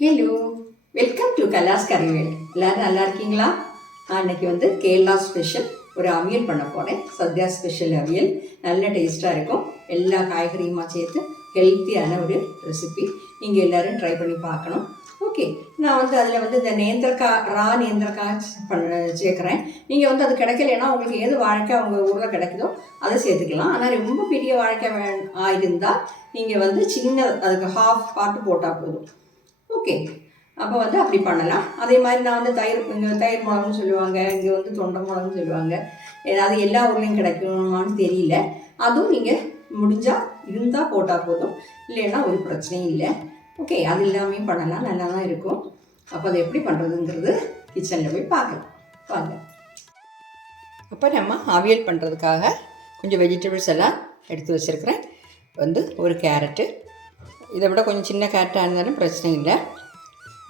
Hello, welcome to class Karivel. எல்லாரும் நல்லா இருக்கீங்களா? நான் இன்னைக்கு வந்து கேரளா ஸ்பெஷல் ஒரு அவியல் பண்ண போகிறேன். சத்யா ஸ்பெஷல் அவியல் நல்ல டேஸ்ட்டாக இருக்கும். எல்லா காய்கறியுமா சேர்த்து ஹெல்த்தியான ஒரு ரெசிபி. நீங்கள் எல்லோரும் ட்ரை பண்ணி பார்க்கணும். ஓகே, நான் வந்து அதில் வந்து இந்த நேந்திரக்காய் சேர்க்குறேன். நீங்கள் வந்து அது கிடைக்கலன்னா உங்களுக்கு ஏது வாழைக்காய் உங்கள் ஊரில் கிடைக்குதோ அதை சேர்த்துக்கலாம். ஆனால் ரொம்ப பெரிய வாழைக்காய் ஆயிருந்தால் நீங்கள் வந்து சின்ன அதுக்கு ஹாஃப் பார்ட்டு போட்டால் போதும். ஓகே, அப்போ வந்து அப்படி பண்ணலாம். அதே மாதிரி நான் வந்து இங்கே தயிர் மிளகுன்னு சொல்லுவாங்க, இங்கே வந்து தொண்டை மிளகுன்னு சொல்லுவாங்க. அது எல்லா ஊர்லேயும் கிடைக்குமான்னு தெரியல. அதுவும் நீங்கள் முடிஞ்சால் இருந்தால் போட்டால் போதும், இல்லைன்னா ஒரு பிரச்சனையும் இல்லை. ஓகே, அது எல்லாமே பண்ணலாம், நல்லா தான் இருக்கும். அப்போ அதை எப்படி பண்ணுறதுங்கிறது கிச்சனில் போய் பார்க்கலாம் வாங்க. அப்போ நம்ம அவியல் பண்ணுறதுக்காக கொஞ்சம் வெஜிடபிள்ஸ் எல்லாம் எடுத்து வச்சுருக்கிறேன். வந்து ஒரு கேரட்டு, இதை விட கொஞ்சம் சின்ன கேரட்டாக இருந்தாலும் பிரச்சனை இல்லை.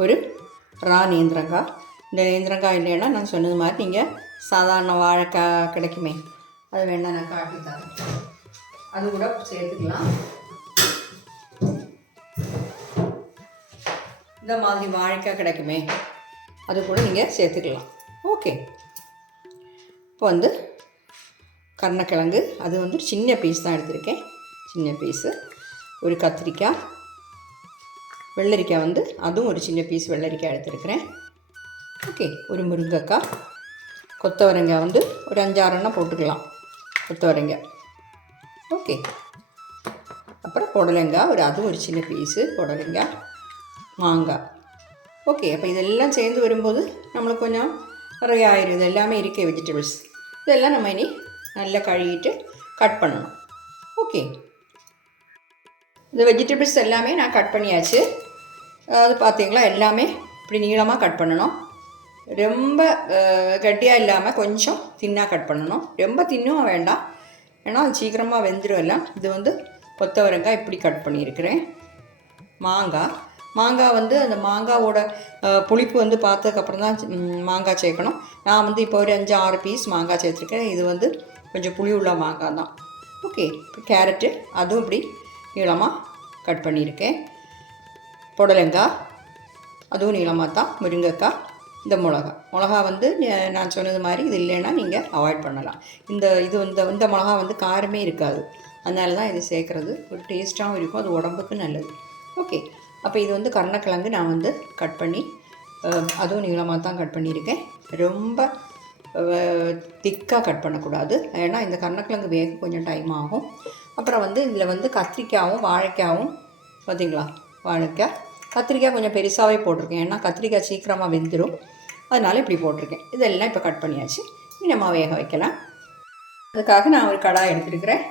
ஒரு நேந்திரங்காய். இந்த நேந்திரங்காய் இல்லைன்னா நான் சொன்னது மாதிரி நீங்கள் சாதாரண வாழைக்காய் கிடைக்குமே, அது வேணால் நான் காட்டி தரேன், அது கூட சேர்த்துக்கலாம். இந்த மாதிரி வாழைக்காய் கிடைக்குமே, அது கூட நீங்கள் சேர்த்துக்கலாம். ஓகே, இப்போ வந்து கருணக்கிழங்கு, அது வந்து சின்ன பீஸ் தான் எடுத்திருக்கேன், சின்ன பீஸு. ஒரு கத்திரிக்காய், வெள்ளரிக்காய் வந்து அதுவும் ஒரு சின்ன பீஸ் வெள்ளரிக்காய் எடுத்துருக்கிறேன். ஓகே, ஒரு முருங்கைக்காய், கொத்தவரங்காய் வந்து ஒரு 5-6 போட்டுக்கலாம், கொத்தவரங்காய். ஓகே, அப்புறம் புடலங்காய், அதுவும் ஒரு சின்ன பீஸு புடலங்காய், மாங்காய். ஓகே, அப்போ இதெல்லாம் சேர்ந்து வரும்போது நம்மளுக்கு கொஞ்சம் நிறைய ஆயிரும். இது எல்லாமே இருக்கே வெஜிடபிள்ஸ். இதெல்லாம் நம்ம இனி நல்லா கழுவிட்டு கட் பண்ணணும். ஓகே, இந்த வெஜிடபிள்ஸ் எல்லாமே நான் கட் பண்ணியாச்சு. அது பார்த்தீங்களா, எல்லாமே இப்படி நீளமாக கட் பண்ணணும். ரொம்ப கட்டியாக இல்லாமல் கொஞ்சம் தின்னாக கட் பண்ணணும். ரொம்ப தின்னும் வேண்டாம், ஏன்னா அது சீக்கிரமாக வெந்துடும் எல்லாம். இது வந்து கொத்தவரங்காய் இப்படி கட் பண்ணியிருக்கிறேன். மாங்காய் வந்து அந்த மாங்காவோட புளிப்பு வந்து பார்த்ததுக்கப்புறம் தான் மாங்காய் சேர்க்கணும். நான் வந்து இப்போ ஒரு 5-6 பீஸ் மாங்காய் சேர்த்துருக்கேன். இது வந்து கொஞ்சம் புளி உள்ள மாங்காய் தான். ஓகே, இப்போ கேரட்டு, அதுவும் இப்படி நீளமாக கட் பண்ணியிருக்கேன். புடலங்காய், அதுவும் நீளமாக தான். முருங்கைக்காய், இந்த மிளகா வந்து நான் சொன்னது மாதிரி இது இல்லைன்னா நீங்கள் அவாய்ட் பண்ணலாம். இந்த மிளகா வந்து காரமே இருக்காது, அதனால தான் இது சேர்க்குறது. ஒரு டேஸ்ட்டாகவும் இருக்கும், அது உடம்புக்கு நல்லது. ஓகே, அப்போ இது வந்து கருணக்கிழங்கு நான் வந்து கட் பண்ணி அதுவும் நீளமாக தான் கட் பண்ணியிருக்கேன். ரொம்ப திக்காக கட் பண்ணக்கூடாது, ஏன்னா இந்த கருணக்கிழங்கு வேக கொஞ்சம் டைம் ஆகும். அப்புறம் வந்து இதில் வந்து கத்திரிக்காயும் வாழைக்காயும் பார்த்திங்களா, கத்திரிக்காய் கொஞ்சம் பெருசாகவே போட்டிருக்கேன், ஏன்னா கத்திரிக்காய் சீக்கிரமாக வெந்துடும், அதனால் இப்படி போட்டிருக்கேன். இதெல்லாம் இப்போ கட் பண்ணியாச்சு, இனி நம்ம வேக வைக்கலாம். அதுக்காக நான் ஒரு கடாய் எடுத்துருக்கிறேன்.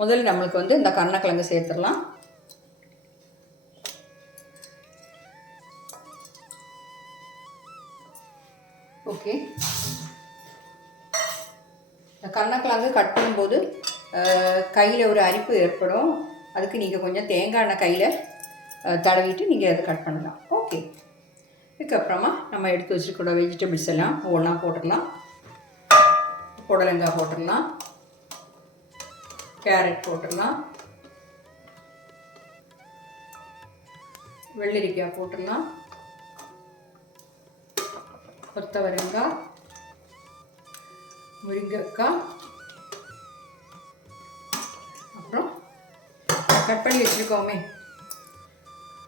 முதல்ல நம்மளுக்கு வந்து இந்த கருணக்கிழங்கு சேர்த்துடலாம். ஓகே, இந்த கருணக்கிழங்கு கட் பண்ணும்போது கையில் ஒரு அரிப்பு ஏற்படும். அதுக்கு நீங்கள் கொஞ்சம் தேங்காய் எண்ணெய் கையில் தடவிட்டு நீங்கள் அதை கட் பண்ணலாம். ஓகே, இதுக்கப்புறமா நம்ம எடுத்து வச்சுருக்கிற வெஜிடபிள்ஸ் எல்லாம் ஒவ்வொன்றா போட்டுடலாம். புடலங்காய் போட்டுடலாம், கேரட் போட்டுடலாம், வெள்ளரிக்காய் போட்டுடலாம், கொத்தவரங்காய், முருங்கைக்காய், அப்புறம் கட் பண்ணி வச்சுருக்கோமே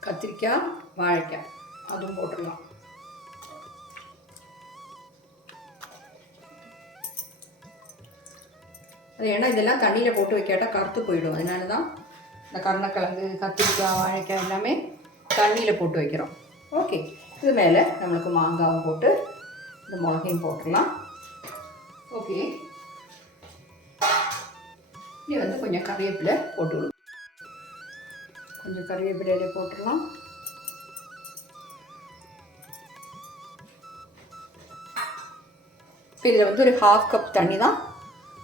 கத்திரிக்காய், வாழைக்காய், அதுவும் போட்டுடலாம். அது ஏன்னா இதெல்லாம் தண்ணியில் போட்டு வைக்காட்டால் கருத்து போயிடும், அதனால தான் இந்த கருணக்கிழங்கு, கத்திரிக்காய், வாழைக்காய் எல்லாமே தண்ணியில் போட்டு வைக்கிறோம். ஓகே, இது மேலே நம்மளுக்கு மாங்காவும் போட்டு இந்த மிளகையும் போட்டுடலாம். ஓகே, இது வந்து கொஞ்சம் கறிவேப்பிலை போட்டுவிடும், கொஞ்சம் கறிவேப்பிலையிலே போட்டுடலாம். இப்போ இதில் வந்து ஒரு 1/2 கப் தண்ணி தான்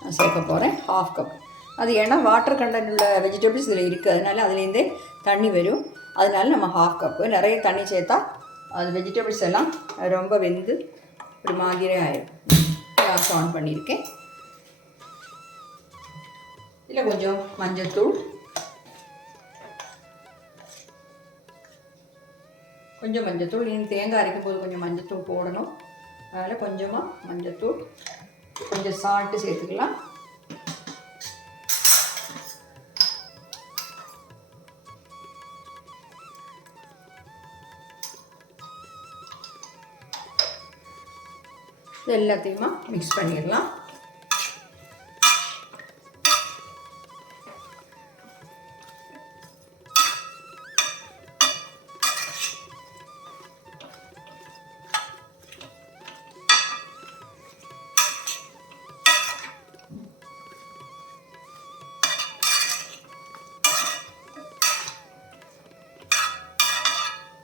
நான் சேர்க்க போகிறேன். 1/2 கப். அது ஏன்னா வாட்டர் கண்டென்ட் உள்ள வெஜிடபிள்ஸ் இதில் இருக்குது, அதனால அதுலேருந்தே தண்ணி வரும். அதனால நம்ம 1/2 கப்பு நிறைய தண்ணி சேர்த்தா அது வெஜிடபிள்ஸ் எல்லாம் ரொம்ப வெந்து ஒரு மாதிரி ஆயிடும். கேஸ் ஆன் பண்ணியிருக்கேன். இதில் கொஞ்சம் மஞ்சள் தூள், கொஞ்சம் மஞ்சத்தூள், நீங்கள் தேங்காய் அரைக்கும் போது கொஞ்சம் மஞ்சத்தூள் போடணும். அதனால் கொஞ்சமாக மஞ்சத்தூள், கொஞ்சம் சால்ட்டு சேர்த்துக்கலாம். இது எல்லாத்தையுமா மிக்ஸ் பண்ணிடலாம்.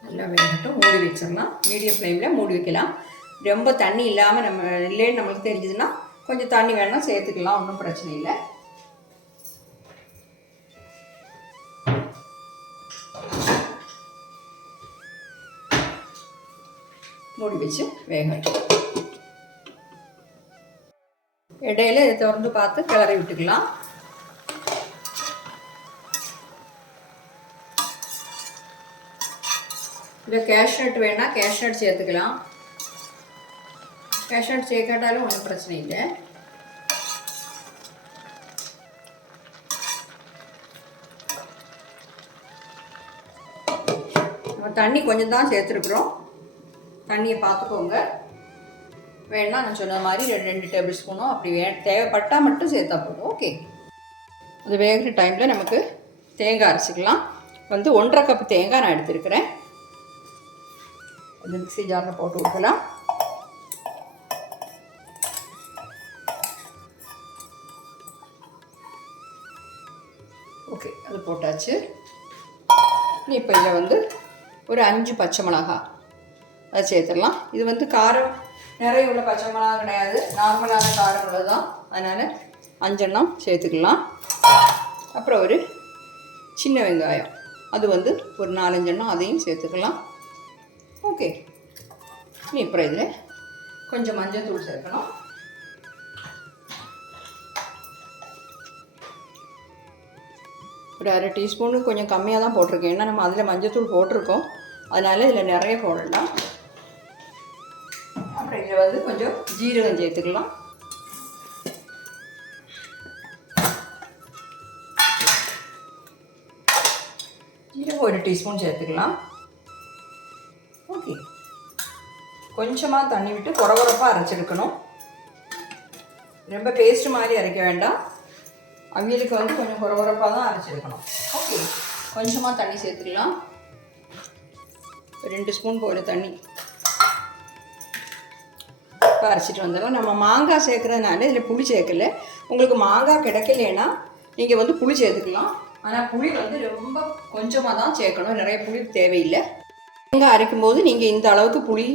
நல்லா வேகட்டும். மூடி வச்சிடலாம். மீடியம் ஃப்ளேமில் மூடி வைக்கலாம். ரொம்ப தண்ணி இல்லாமல் நம்ம இல்லைன்னு நம்மளுக்கு தெரிஞ்சதுன்னா கொஞ்சம் தண்ணி வேணால் சேர்த்துக்கலாம், ஒன்றும் பிரச்சனை இல்லை. மூடி வச்சு வேகட்டும். இடையில இதை திறந்து பார்த்து கிளறி விட்டுக்கலாம். இல்லை கேஷ்நட் வேணால் கேஷ்நட் சேர்த்துக்கலாம். கேஷ்நட் சேர்க்காட்டாலும் ஒன்றும் பிரச்சனை இல்லை. நம்ம தண்ணி கொஞ்சம் தான் சேர்த்துருக்குறோம். தண்ணியை பார்த்துக்கோங்க. வேணா நான் சொன்ன மாதிரி 2 டேபிள் ஸ்பூனும் அப்படி தேவைப்பட்டால் மட்டும் சேர்த்தா போதும். ஓகே. அது வேகிற டைமில் நமக்கு தேங்காய் அரைச்சிக்கலாம். 1.5 கப் தேங்காய் நான் எடுத்துருக்கிறேன். அது மிக்ஸி ஜாரில் போட்டு விட்டுக்கலாம். ஓகே, அது போட்டாச்சு. இப்போ இதில் ஒரு 5 பச்சை மிளகா அதை சேர்த்துடலாம். இது காரம் நிறைய உள்ள பச்சை மிளகா கிடையாது, நார்மலான காரம் உள்ளதான். அதனால் 5 எண்ணம் சேர்த்துக்கலாம். அப்புறம் ஒரு சின்ன வெங்காயம், அது ஒரு 4-5 எண்ணம் அதையும் சேர்த்துக்கலாம். ஓகே. அப்புறம் இதில் கொஞ்சம் மஞ்சள் தூள் சேர்க்கணும். ஒரு 1/2 டீஸ்பூனுக்கு கொஞ்சம் கம்மியாக தான் போட்டிருக்கேன். ஏன்னா நம்ம அதில் மஞ்சத்தூள் போட்டிருக்கோம், அதனால் இதில் நிறைய போடலாம். அப்புறம் இதில் கொஞ்சம் ஜீரகம் சேர்த்துக்கலாம். ஜீரகம் 1 டீஸ்பூன் சேர்த்துக்கலாம். ஓகே. கொஞ்சமாக தண்ணி விட்டு கொரகொரப்பாக அரைச்செடுக்கணும். ரொம்ப பேஸ்ட் மாதிரி அரைக்க வேண்டாம். அவியலுக்கு கொஞ்சம் கொரகொரப்பாக தான் அரைச்செடுக்கணும். ஓகே. கொஞ்சமாக தண்ணி சேர்த்துக்கலாம். 2 ஸ்பூன் போல தண்ணி இப்போ அரைச்சிட்டு வந்துடலாம். நம்ம மாங்காய் சேர்க்குறதுனால இதில் புளி சேர்க்கல. உங்களுக்கு மாங்காய் கிடைக்கலன்னா நீங்கள் புளி சேர்த்துக்கலாம். ஆனால் புளி ரொம்ப கொஞ்சமாக தான் சேர்க்கணும், நிறைய புளி தேவையில்லை. தேங்காய் அரைக்கும் போது நீங்கள் இந்த அளவுக்கு புளி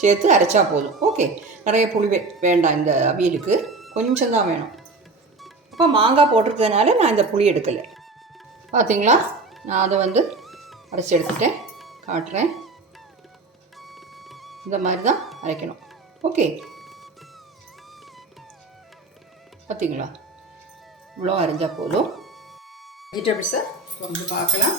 சேர்த்து அரைச்சா போதும். ஓகே. நிறைய புளி வேண்டாம், இந்த அவியலுக்கு கொஞ்சம் தான் வேணும். இப்போ மாங்காய் போட்டிருக்கிறதுனால நான் இந்த புளி எடுக்கலை. பார்த்தீங்களா, நான் அதை அரைச்சி எடுத்துட்டேன், காட்டுறேன். இந்த மாதிரி தான் அரைக்கணும். ஓகே. பார்த்தீங்களா, இவ்வளோ அரைஞ்சால் போதும். வெஜிடபிள்ஸை கொஞ்சம் பார்க்கலாம்.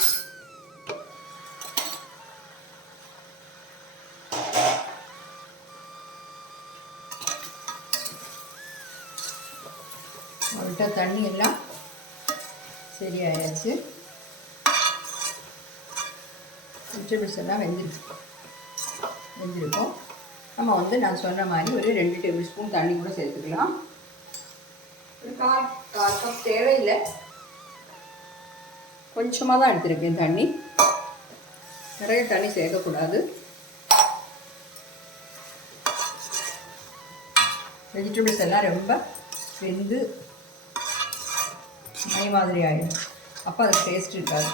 விட்ட தண்ணி எல்லாம் சரியாயாச்சு. வெஜிடபிள்ஸ் எல்லாம் வெந்திருக்கும். நம்ம நான் சொன்ன மாதிரி ஒரு 2 டேபிள் ஸ்பூன் தண்ணி கூட சேர்த்துக்கலாம். ஒரு கால் கப் தேவையில்லை, கொஞ்சமாக தான் எடுத்துருக்கேன் தண்ணி. நிறைய தண்ணி சேர்க்கக்கூடாது. வெஜிடபிள்ஸ் எல்லாம் ரொம்ப வெந்து மை மாதிரி ஆகிடும். அப்போ அது டேஸ்ட் இருக்காது.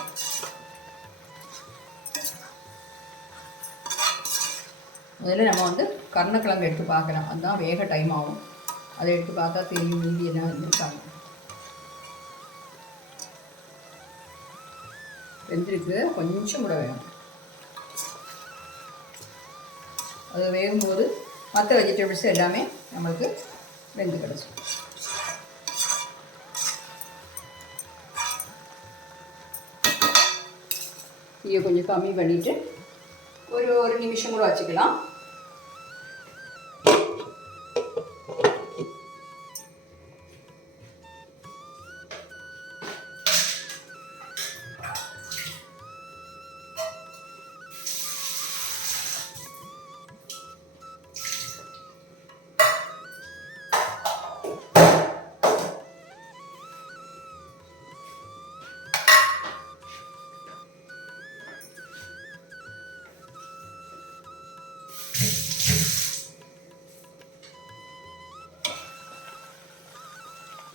முதல்ல நம்ம கருணக்கிழங்கு எடுத்து பார்க்கலாம். அதுதான் வேக டைம் ஆகும். அதை எடுத்து பார்த்தா தெரியும் மீதி என்ன வந்துருக்காங்க. வெந்திருக்கு, கொஞ்சம் கூட வேணும். அது வேகும்போது மற்ற வெஜிடபிள்ஸ் எல்லாமே நம்மளுக்கு வெந்து கிடச்சிடும். தீயை கொஞ்சம் கம்மி பண்ணிவிட்டு ஒரு நிமிஷம் கூட வச்சுக்கலாம்.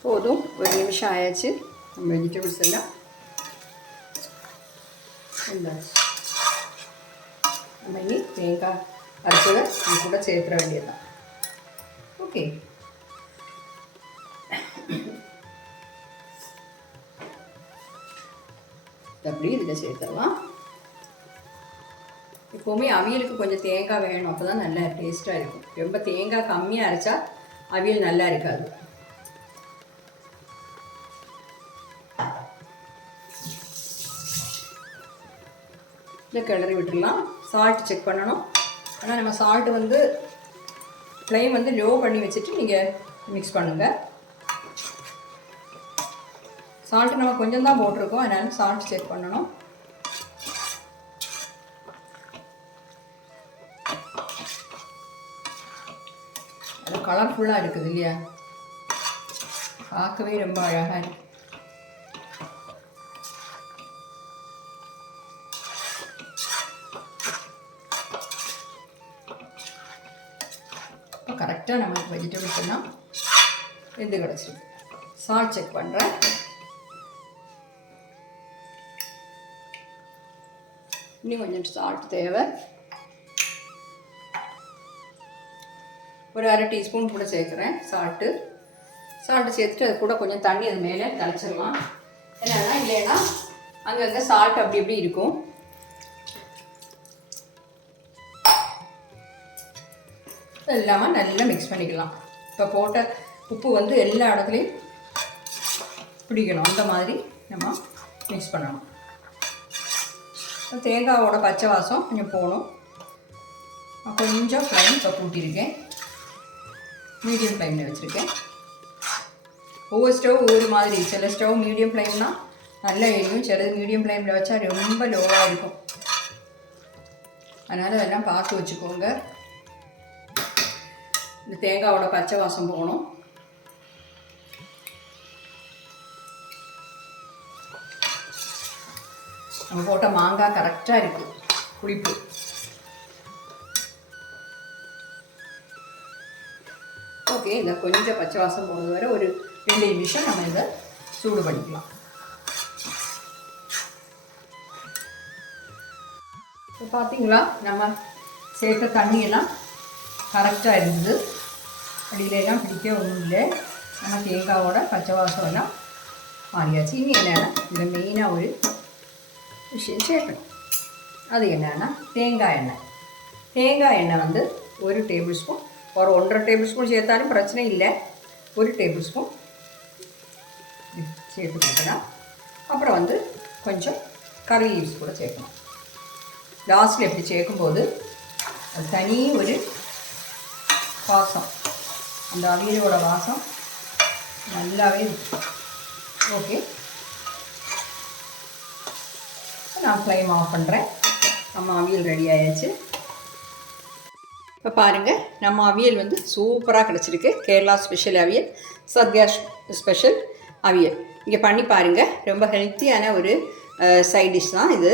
போதும், ஒரு நிமிஷம் ஆயாச்சு. நம்ம வெஜிடபிள்ஸ் எல்லாம் நம்ம இனி தேங்காய் அரைச்சதை இது கூட சேர்த்துட வேண்டியதுதான். ஓகே, அப்படி இதில் சேர்த்துடலாம். எப்போவுமே அவியலுக்கு கொஞ்சம் தேங்காய் வேணும், அப்போ தான் நல்லா டேஸ்ட்டாக இருக்கும். ரொம்ப தேங்காய் கம்மியாக அரைச்சா அவியல் நல்லா இருக்காது. இதில் கிளறி விட்டுடலாம். சால்ட் செக் பண்ணணும். ஆனால் நம்ம சால்ட்டு வந்து ஃப்ளேம் வந்து லோ பண்ணி வச்சுட்டு நீங்கள் மிக்ஸ் பண்ணுங்கள். சால்ட்டு நம்ம கொஞ்சம் தான் போட்டிருக்கோம், அதனால சால்ட் செக் பண்ணணும். அது கலர்ஃபுல்லாக இருக்குது இல்லையா, பார்க்கவே ரொம்ப அழகாக இருக்குது. இப்போ கரெக்டாக நமக்கு வெஜிடபிள்ஸ் எல்லாம் வெந்து கிடச்சிருக்கு. சால்ட் செக் பண்ணுறேன். இன்னும் கொஞ்சம் சால்ட் தேவை. ஒரு 1/2 டீஸ்பூன் கூட சேர்க்குறேன் சால்ட்டு சேர்த்துட்டு அது கூட கொஞ்சம் தண்ணி அது மேலே தெளிச்சிடலாம். என்னன்னா இல்லைன்னா அங்கங்கே சால்ட் அப்படி இப்படி இருக்கும். இல்லாமல் நல்லா மிக்ஸ் பண்ணிக்கலாம். இப்போ போட்ட உப்பு வந்து எல்லா இடத்துலையும் பிடிக்கணும், அந்த மாதிரி நம்ம மிக்ஸ் பண்ணணும். தேங்காவோட பச்சை வாசம் கொஞ்சம் போகணும். கொஞ்சம் ஃப்ளைம் இப்போ கூட்டியிருக்கேன், மீடியம் ஃப்ளைமில் வச்சுருக்கேன். ஒவ்வொரு ஸ்டவ் ஒவ்வொரு மாதிரி. சில ஸ்டவ் மீடியம் ஃப்ளைம்னா நல்லா எரியும், சிலது மீடியம் ஃப்ளைமில் வச்சா ரொம்ப லோவாக இருக்கும். அதனால் அதெல்லாம் பார்த்து வச்சுக்கோங்க. இந்த தேங்காவோட பச்சை வாசம் போகணும். நம்ம போட்ட மாங்காய் கரெக்டாக இருக்குது புளிப்பு. ஓகே, இந்த கொஞ்சம் பச்சை வாசம் போகிறது வரை ஒரு 2 நிமிஷம் நம்ம இதை சூடு பண்ணிக்கலாம். இப்போ பார்த்தீங்களா, நம்ம சேர்த்த தண்ணியெல்லாம் கரெக்டாக இருந்தது. அடியிலெல்லாம் பிடிக்க ஒன்றும் இல்லை. நம்ம தேங்காவோட பச்சை வாசம் எல்லாம் மாறியாச்சு. இனி என்னென்னா இதில் மெயினாக ஒரு விஷயம் சேர்க்கணும். அது என்னென்னா தேங்காய் எண்ணெய். தேங்காய் எண்ணெய் வந்து 1 டேபிள் ஸ்பூன், ஒரு 1.5 டேபிள் ஸ்பூன் சேர்த்தாலும் பிரச்சனை இல்லை. 1 டேபிள் ஸ்பூன் சேர்த்து கொடுக்கலாம். அப்புறம் வந்து கொஞ்சம் கறி லீவ்ஸ் கூட சேர்க்கணும். லாஸ்ட்டில் எப்படி சேர்க்கும்போது அது தனி ஒரு வாசம், அந்த அவியலோட வாசம் நல்லாவே இருக்கும். ஓகே, நான் ஃப்ளைம் ஆஃப் பண்ணுறேன். நம்ம அவியல் ரெடி ஆயாச்சு. இப்போ பாருங்கள், நம்ம அவியல் வந்து சூப்பராக கிடச்சிருக்கு. கேரளா ஸ்பெஷல் அவியல், சத்யா ஸ்பெஷல் அவியல். இங்கே பண்ணி பாருங்கள். ரொம்ப ஹெல்த்தியான ஒரு சைட் டிஷ் தான் இது.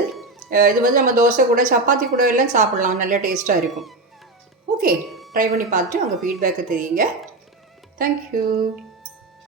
இது வந்து நம்ம தோசை கூட சப்பாத்தி கூட எல்லாம் சாப்பிட்லாம், நல்ல டேஸ்ட்டாக இருக்கும். ஓகே, ட்ரை பண்ணி பார்த்துட்டு உங்கள் ஃபீட்பேக்கை தெரியுங்க. தேங்க்யூ.